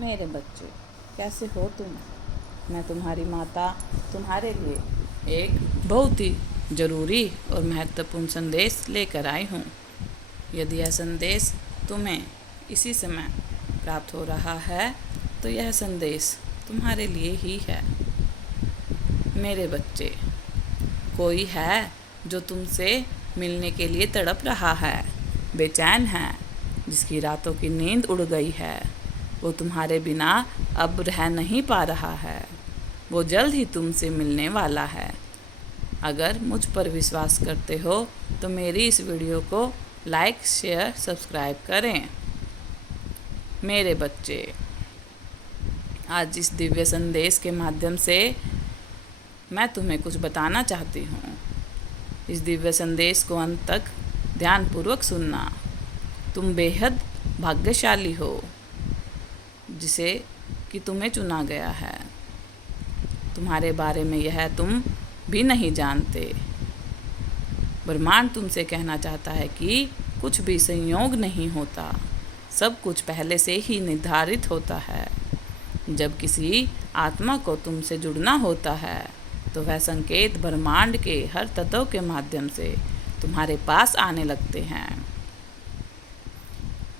मेरे बच्चे, कैसे हो तुम? मैं तुम्हारी माता तुम्हारे लिए एक बहुत ही ज़रूरी और महत्वपूर्ण संदेश लेकर आई हूँ। यदि यह संदेश तुम्हें इसी समय प्राप्त हो रहा है तो यह संदेश तुम्हारे लिए ही है। मेरे बच्चे, कोई है जो तुमसे मिलने के लिए तड़प रहा है, बेचैन है, जिसकी रातों की नींद उड़ गई है। वो तुम्हारे बिना अब रह नहीं पा रहा है। वो जल्द ही तुमसे मिलने वाला है। अगर मुझ पर विश्वास करते हो तो मेरी इस वीडियो को लाइक, शेयर, सब्सक्राइब करें। मेरे बच्चे, आज इस दिव्य संदेश के माध्यम से मैं तुम्हें कुछ बताना चाहती हूँ। इस दिव्य संदेश को अंत तक ध्यानपूर्वक सुनना। तुम बेहद भाग्यशाली हो जिसे कि तुम्हें चुना गया है। तुम्हारे बारे में यह तुम भी नहीं जानते। ब्रह्मांड तुमसे कहना चाहता है कि कुछ भी संयोग नहीं होता, सब कुछ पहले से ही निर्धारित होता है। जब किसी आत्मा को तुमसे जुड़ना होता है तो वह संकेत ब्रह्मांड के हर तत्व के माध्यम से तुम्हारे पास आने लगते हैं।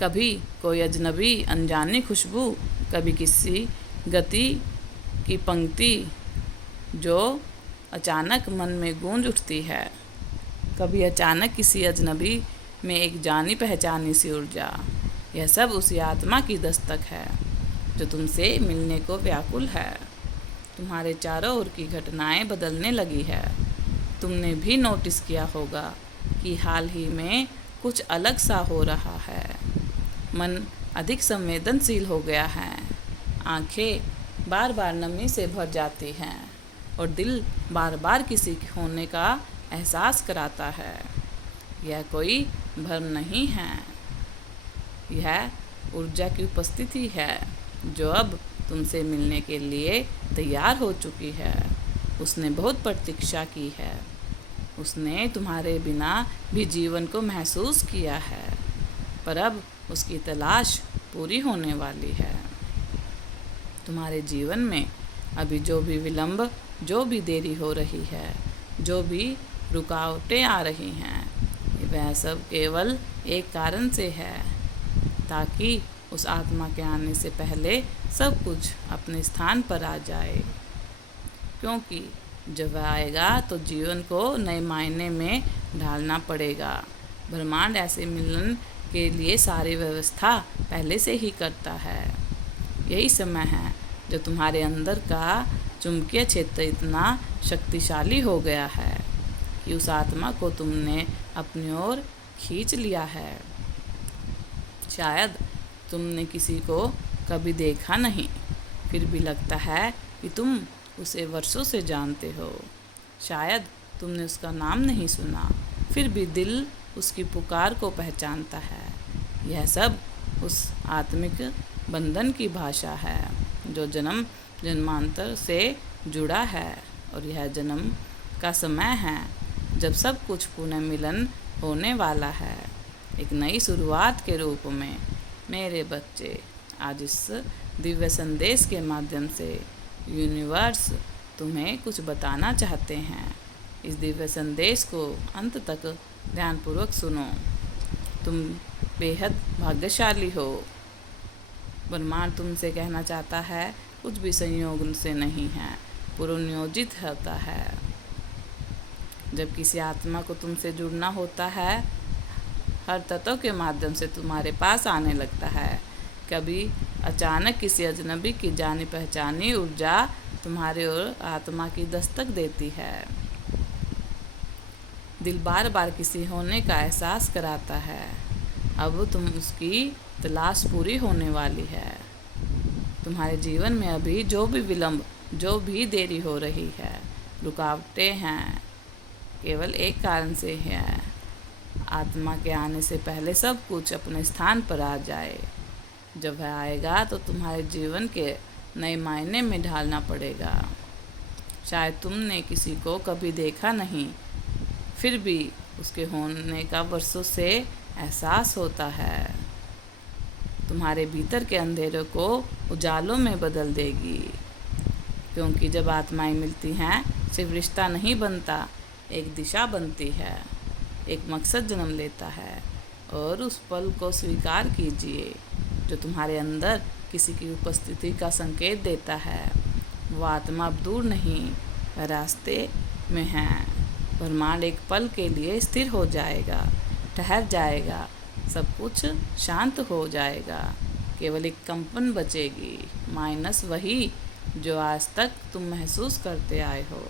कभी कोई अजनबी अनजानी खुशबू, कभी किसी गति की पंक्ति जो अचानक मन में गूंज उठती है, कभी अचानक किसी अजनबी में एक जानी पहचानी सी ऊर्जा। यह सब उसी आत्मा की दस्तक है जो तुमसे मिलने को व्याकुल है। तुम्हारे चारों ओर की घटनाएं बदलने लगी है। तुमने भी नोटिस किया होगा कि हाल ही में कुछ अलग सा हो रहा है। मन अधिक संवेदनशील हो गया है, आंखें बार बार नमी से भर जाती हैं और दिल बार बार किसी होने का एहसास कराता है। यह कोई भ्रम नहीं है, यह ऊर्जा की उपस्थिति है जो अब तुमसे मिलने के लिए तैयार हो चुकी है। उसने बहुत प्रतीक्षा की है। उसने तुम्हारे बिना भी जीवन को महसूस किया है, पर अब उसकी तलाश पूरी होने वाली है। तुम्हारे जीवन में अभी जो भी विलंब, जो भी देरी हो रही है, जो भी रुकावटें आ रही हैं, वह सब केवल एक कारण से है, ताकि उस आत्मा के आने से पहले सब कुछ अपने स्थान पर आ जाए। क्योंकि जब वह आएगा तो जीवन को नए मायने में ढालना पड़ेगा। ब्रह्मांड ऐसे मिलन के लिए सारी व्यवस्था पहले से ही करता है। यही समय है जब तुम्हारे अंदर का चुंबकीय क्षेत्र इतना शक्तिशाली हो गया है कि उस आत्मा को तुमने अपनी ओर खींच लिया है। शायद तुमने किसी को कभी देखा नहीं, फिर भी लगता है कि तुम उसे वर्षों से जानते हो। शायद तुमने उसका नाम नहीं सुना, फिर भी दिल उसकी पुकार को पहचानता है। यह सब उस आत्मिक बंधन की भाषा है जो जन्म जन्मांतर से जुड़ा है, और यह जन्म का समय है जब सब कुछ पुनः मिलन होने वाला है, एक नई शुरुआत के रूप में। मेरे बच्चे, आज इस दिव्य संदेश के माध्यम से यूनिवर्स तुम्हें कुछ बताना चाहते हैं। इस दिव्य संदेश को अंत तक ध्यानपूर्वक सुनो। तुम बेहद भाग्यशाली हो। ब्रह्मांड तुमसे कहना चाहता है कुछ भी संयोग से नहीं है, पूर्व नियोजित होता है। जब किसी आत्मा को तुमसे जुड़ना होता है, हर तत्व के माध्यम से तुम्हारे पास आने लगता है। कभी अचानक किसी अजनबी की जानी पहचानी ऊर्जा तुम्हारे ओर आत्मा की दस्तक देती है। दिल बार बार किसी होने का एहसास कराता है। अब तुम उसकी तलाश पूरी होने वाली है। तुम्हारे जीवन में अभी जो भी विलंब, जो भी देरी हो रही है, रुकावटें हैं, केवल एक कारण से है। आत्मा के आने से पहले सब कुछ अपने स्थान पर आ जाए। जब वह आएगा तो तुम्हारे जीवन के नए मायने में ढालना पड़ेगा। शायद तुमने किसी को कभी देखा नहीं, फिर भी उसके होने का वर्षों से एहसास होता है। तुम्हारे भीतर के अंधेरों को उजालों में बदल देगी। क्योंकि जब आत्माएं मिलती हैं सिर्फ रिश्ता नहीं बनता, एक दिशा बनती है, एक मकसद जन्म लेता है। और उस पल को स्वीकार कीजिए जो तुम्हारे अंदर किसी की उपस्थिति का संकेत देता है। वो आत्मा अब दूर नहीं, वह रास्ते में है। ब्रह्मांड एक पल के लिए स्थिर हो जाएगा, ठहर जाएगा, सब कुछ शांत हो जाएगा। केवल एक कंपन बचेगी, माइनस वही जो आज तक तुम महसूस करते आए हो,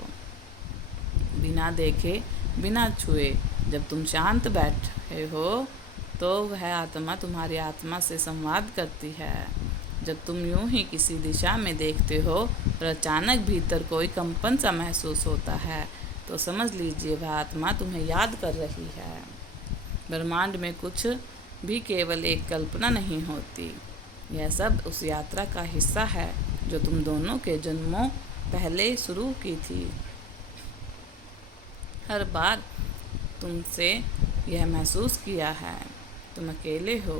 बिना देखे, बिना छुए। जब तुम शांत बैठे हो तो वह आत्मा तुम्हारी आत्मा से संवाद करती है। जब तुम यूं ही किसी दिशा में देखते हो और अचानक भीतर कोई कंपन सा महसूस होता है, तो समझ लीजिए वह आत्मा तुम्हें याद कर रही है। ब्रह्मांड में कुछ भी केवल एक कल्पना नहीं होती, यह सब उस यात्रा का हिस्सा है जो तुम दोनों के जन्मों पहले शुरू की थी। हर बार तुमसे यह महसूस किया है तुम अकेले हो,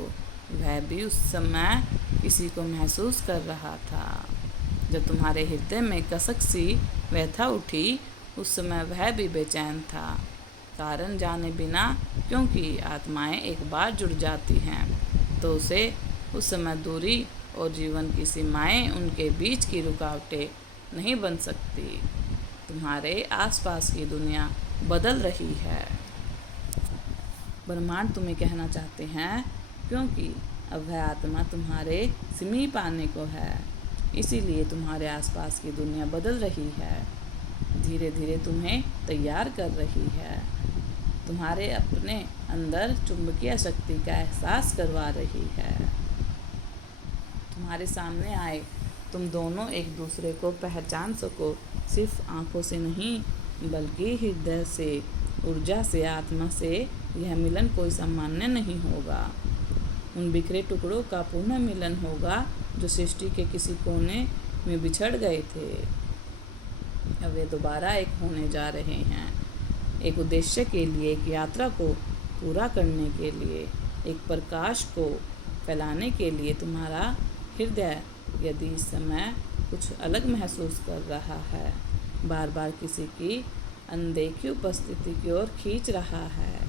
वह भी उस समय किसी को महसूस कर रहा था। जब तुम्हारे हृदय में कसक सी व्यथा उठी, उस समय वह भी बेचैन था, कारण जाने बिना। क्योंकि आत्माएं एक बार जुड़ जाती हैं तो उसे उस समय दूरी और जीवन की सीमाएं उनके बीच की रुकावटें नहीं बन सकती। तुम्हारे आसपास की दुनिया बदल रही है, ब्रह्मांड तुम्हें कहना चाहते हैं, क्योंकि अब वह आत्मा तुम्हारे समीप आने को है। इसीलिए तुम्हारे आसपास की दुनिया बदल रही है, धीरे धीरे तुम्हें तैयार कर रही है, तुम्हारे अपने अंदर चुंबकीय शक्ति का एहसास करवा रही है। तुम्हारे सामने आए तुम दोनों एक दूसरे को पहचान सको, सिर्फ आंखों से नहीं बल्कि हृदय से, ऊर्जा से, आत्मा से। यह मिलन कोई सामान्य नहीं होगा, उन बिखरे टुकड़ों का पुनः मिलन होगा जो सृष्टि के किसी कोने में बिछड़ गए थे। अब वे दोबारा एक होने जा रहे हैं, एक उद्देश्य के लिए, एक यात्रा को पूरा करने के लिए, एक प्रकाश को फैलाने के लिए। तुम्हारा हृदय यदि इस समय कुछ अलग महसूस कर रहा है, बार बार किसी की अनदेखी उपस्थिति की ओर खींच रहा है,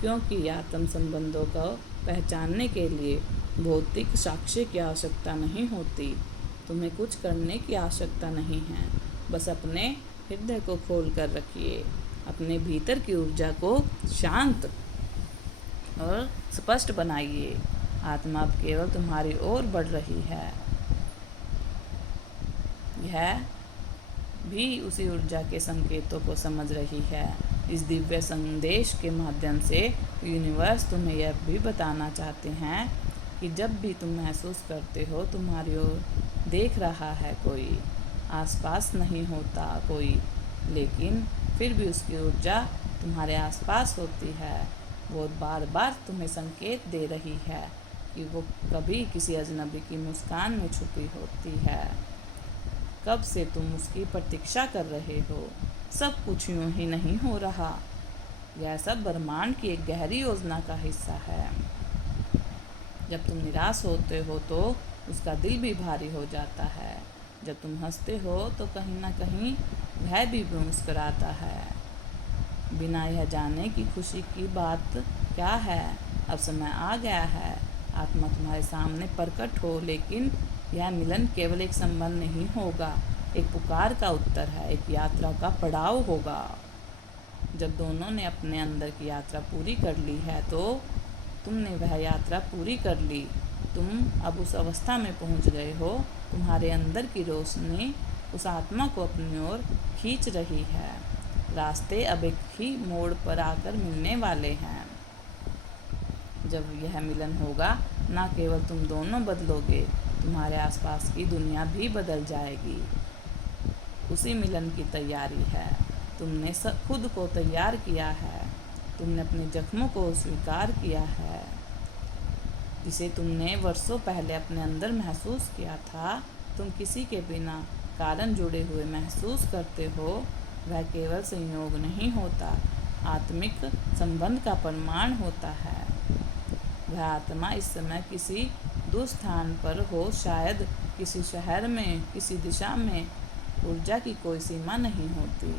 क्योंकि आत्म संबंधों को पहचानने के लिए भौतिक साक्ष्य की आवश्यकता नहीं होती। तुम्हें कुछ करने की आवश्यकता नहीं है, बस अपने हृदय को खोल कर रखिए, अपने भीतर की ऊर्जा को शांत और स्पष्ट बनाइए। आत्मा अब केवल तुम्हारी ओर बढ़ रही है, यह भी उसी ऊर्जा के संकेतों को समझ रही है। इस दिव्य संदेश के माध्यम से यूनिवर्स तुम्हें यह भी बताना चाहते हैं कि जब भी तुम महसूस करते हो तुम्हारी ओर देख रहा है कोई, आसपास नहीं होता कोई, लेकिन फिर भी उसकी ऊर्जा तुम्हारे आसपास होती है। वो बार बार तुम्हें संकेत दे रही है कि वो कभी किसी अजनबी की मुस्कान में छुपी होती है। कब से तुम उसकी प्रतीक्षा कर रहे हो, सब कुछ यूं ही नहीं हो रहा, यह सब ब्रह्मांड की एक गहरी योजना का हिस्सा है। जब तुम निराश होते हो तो उसका दिल भी भारी हो जाता है, जब तुम हंसते हो तो कहीं ना कहीं वह भी मुस्कुराता है। बिना यह जाने कि खुशी की बात क्या है, अब समय आ गया है आत्मा तुम्हारे सामने प्रकट हो। लेकिन यह मिलन केवल एक संबंध नहीं होगा, एक पुकार का उत्तर है, एक यात्रा का पड़ाव होगा। जब दोनों ने अपने अंदर की यात्रा पूरी कर ली है तो तुमने वह यात्रा पूरी कर ली। तुम अब उस अवस्था में पहुंच गए हो, तुम्हारे अंदर की रोशनी उस आत्मा को अपनी ओर खींच रही है। रास्ते अब एक ही मोड़ पर आकर मिलने वाले हैं। जब यह मिलन होगा, ना केवल तुम दोनों बदलोगे, तुम्हारे आसपास की दुनिया भी बदल जाएगी। उसी मिलन की तैयारी है, तुमने खुद को तैयार किया है, तुमने अपने जख्मों को स्वीकार किया है, जिसे तुमने वर्षों पहले अपने अंदर महसूस किया था। तुम किसी के बिना कारण जुड़े हुए महसूस करते हो, वह केवल संयोग नहीं होता, आत्मिक संबंध का प्रमाण होता है। वह आत्मा इस समय किसी दूर स्थान पर हो, शायद किसी शहर में, किसी दिशा में ऊर्जा की कोई सीमा नहीं होती।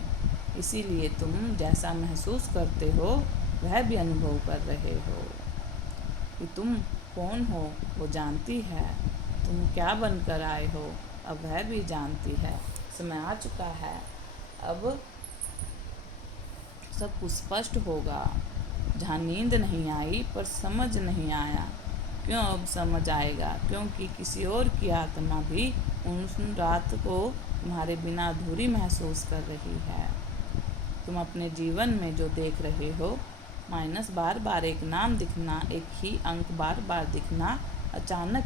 इसीलिए तुम जैसा महसूस करते हो वह भी अनुभव कर रहे हो। कि तुम कौन हो वो जानती है, तुम क्या बनकर आए हो अब वह भी जानती है। समय आ चुका है, अब सब कुछ स्पष्ट होगा। जहाँ नींद नहीं आई पर समझ नहीं आया, क्यों अब समझ आएगा? क्योंकि किसी और की आत्मा भी उस रात को तुम्हारे बिना अधूरी महसूस कर रही है। तुम अपने जीवन में जो देख रहे हो, माइनस बार बार एक नाम दिखना, एक ही अंक बार बार दिखना, अचानक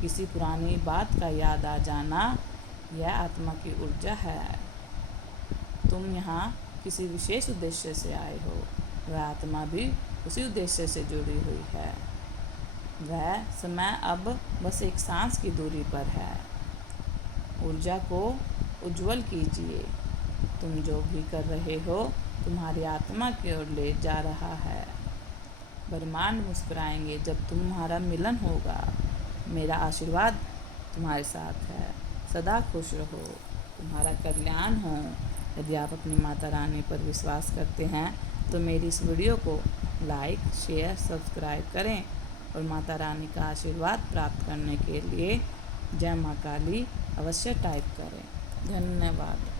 किसी पुरानी बात का याद आ जाना, यह आत्मा की ऊर्जा है। तुम यहाँ किसी विशेष उद्देश्य से आए हो, वह आत्मा भी उसी उद्देश्य से जुड़ी हुई है। वह समय अब बस एक सांस की दूरी पर है। ऊर्जा को उज्जवल कीजिए। तुम जो भी कर रहे हो तुम्हारी आत्मा की ओर ले जा रहा है। ब्रह्मांड मुस्कुराएंगे जब तुम्हारा मिलन होगा। मेरा आशीर्वाद तुम्हारे साथ है। सदा खुश रहो, तुम्हारा कल्याण हो। यदि आप अपनी माता रानी पर विश्वास करते हैं तो मेरी इस वीडियो को लाइक, शेयर, सब्सक्राइब करें और माता रानी का आशीर्वाद प्राप्त करने के लिए जय माँ काली अवश्य टाइप करें। धन्यवाद।